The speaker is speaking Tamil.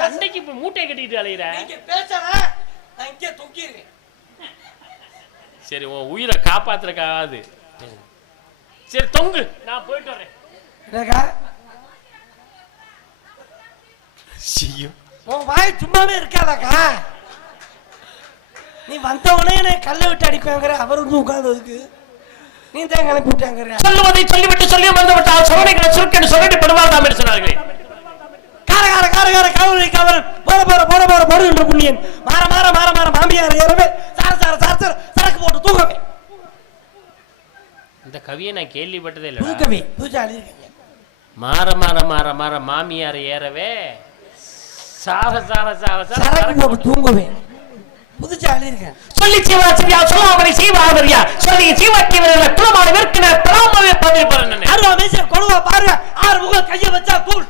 சண்டைக்கு இப்ப மூட்டை கட்டிட்டு அலையிற. நீங்க பேசற நான் இங்கே தொங்கிடுவேன். சரி உன் உயிரை காப்பாத்துறக்காவது. சரி தொங்கு, நான் போயிட்டு வரேன். என்னக்கா உன் வாய் சும்மாவே இருக்காதாக்கா. நீ வந்தவனே என்னை கல்லை விட்டு அடிப்பாங்கிற அவர் வந்து உட்கார்ந்ததுக்கு நீ தான் கிளப்பி விட்டாங்கிற. சொல்லுவதை சொல்லிவிட்டு சொல்லி வந்துவிட்டால் சோனைகளை சுருக்கென்று சொல்லிட்டு படுவார் தான் சொன்னார்களே. கார கார கார காவல் காவல் போற போற போற போற போடுகின்ற புண்ணியன் மாற மாற மாற மாற மாமியார் ஏறவே சார சார சார சரக்கு போட்டு தூக்கவே. இந்த கவியை நான் கேள்விப்பட்டதே இல்லை. புதுக்கவி புதுசா எழுதிருக்கீங்க. மாற மாற மாற மாற மாமியார் ஏறவே சார சார சார சரக்கு போட்டு தூங்கவே. புதுசா எழுதிருக்கேன். சொல்லி சிவாசியா சொல்லாமலை சீவாவரியா சொல்லி சீவாக்கி வரல குளமான விற்கின பராமவே பதில் பரண்ணனே. அருவா மேச கொழுவா பாருங்க 6 முகம் கையை வச்சா தூள்.